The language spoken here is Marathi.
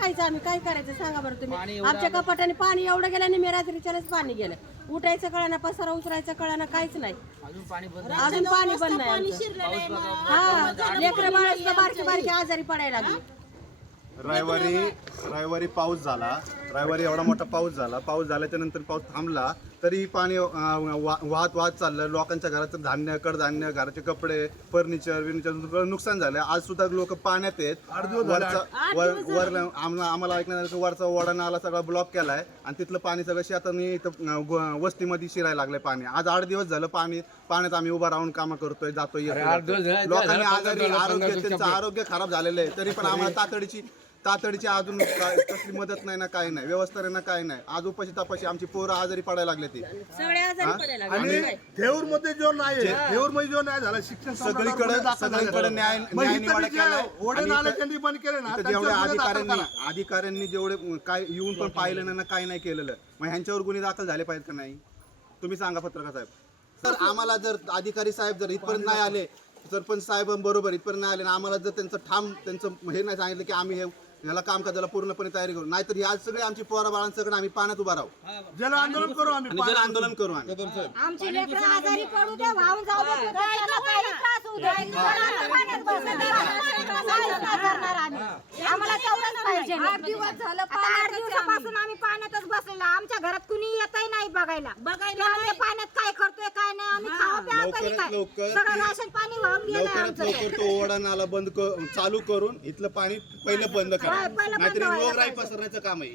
खायचं आम्ही, काय करायचं सांगा बरं तुम्ही. आमच्या कपाटाने पाणी एवढं गेलं आणि मी रात्रीच्यालाच पाणी गेलं. उठायचं कळना, पसारा उचरायचं कळना, काहीच नाही. अजून पाणी बंद नाही. हा, लेकरं बाळ बारकी बारकी आजारी पडायला लागली. रविवारी पाऊस झाला. रविवारी एवढा मोठा पाऊस झाला. पाऊस झाल्याच्या नंतर पाऊस थांबला तरी पाणी वाहत चाललं. लोकांच्या घराचं धान्य, कडधान्य, घराचे कपडे, फर्निचर नुकसान झालं. आज सुद्धा लोक पाण्यात आहेत. आम्हाला ऐकण्यात वरचा ओढा नाला सगळा ब्लॉक केलाय आणि तिथलं पाणी सगळं शेतानी वस्तीमध्ये शिरायला लागलंय पाणी. आज 8 दिवस झालं पाण्यात आम्ही उभा राहून कामं करतोय, जातोय. लोकांनी आजारी, त्यांचं आरोग्य खराब झालेलं आहे. तरी पण आम्हाला तातडीची अजून कसली मदत नाही ना, काही नाही, व्यवस्था नाही ना, काही नाही. आज उपाशी तापाशी आमची पोरं आजारी पडायला लागले. ती सगळे आजारी पडायला लागले. आणि थेऊरमध्ये जो नाही झाला शिक्षण सगळीकडे न्याय निवाडा केलाय. बंद केले ना, जेवढ्या अधिकाऱ्यांनी जेवढे काय येऊन पण पाहिलं नाही ना, काही नाही केलेलं. मग ह्यांच्यावर गुन्हे दाखल झाले पाहिजेत का नाही? तुम्ही सांगा पत्रकार साहेब. तर आम्हाला जर अधिकारी साहेब जर इथपर्यंत नाही आले, सरपंच साहेबांबरोबर इथपर्यंत नाही आले, आम्हाला जर त्यांचं हे नाही सांगितलं की आम्ही याला काम करायला पूर्णपणे तयारी करू, नाहीतर ही आज सगळे आमची पोरा बाळांसगळं आम्ही पाण्यात उभा राहू, जल आंदोलन करू आम्ही, जल आंदोलन करू आम्ही. आमची लेकरं आजारी पडू दे, वाहून जाऊ दे, त्यांना काही त्रास होऊ दे. आम्हाला तेवढंच पाहिजे. 8 दिवस झालं, 8 दिवसापासून आम्ही पाण्यातच बसलेलो. आमच्या घरात कुणी येतही नाही बघायला आम्ही पाण्यात काय करतोय काय नाही. आम्ही खावा प्यावा तरी काय, सगळं राशन पाणी वाहून गेलं आमचं. लवकर तो ओढा नाला चालू करून इथलं पाणी पहिलं बंद करा, नाहीतर रोगराई पसरण्याचं काम आहे.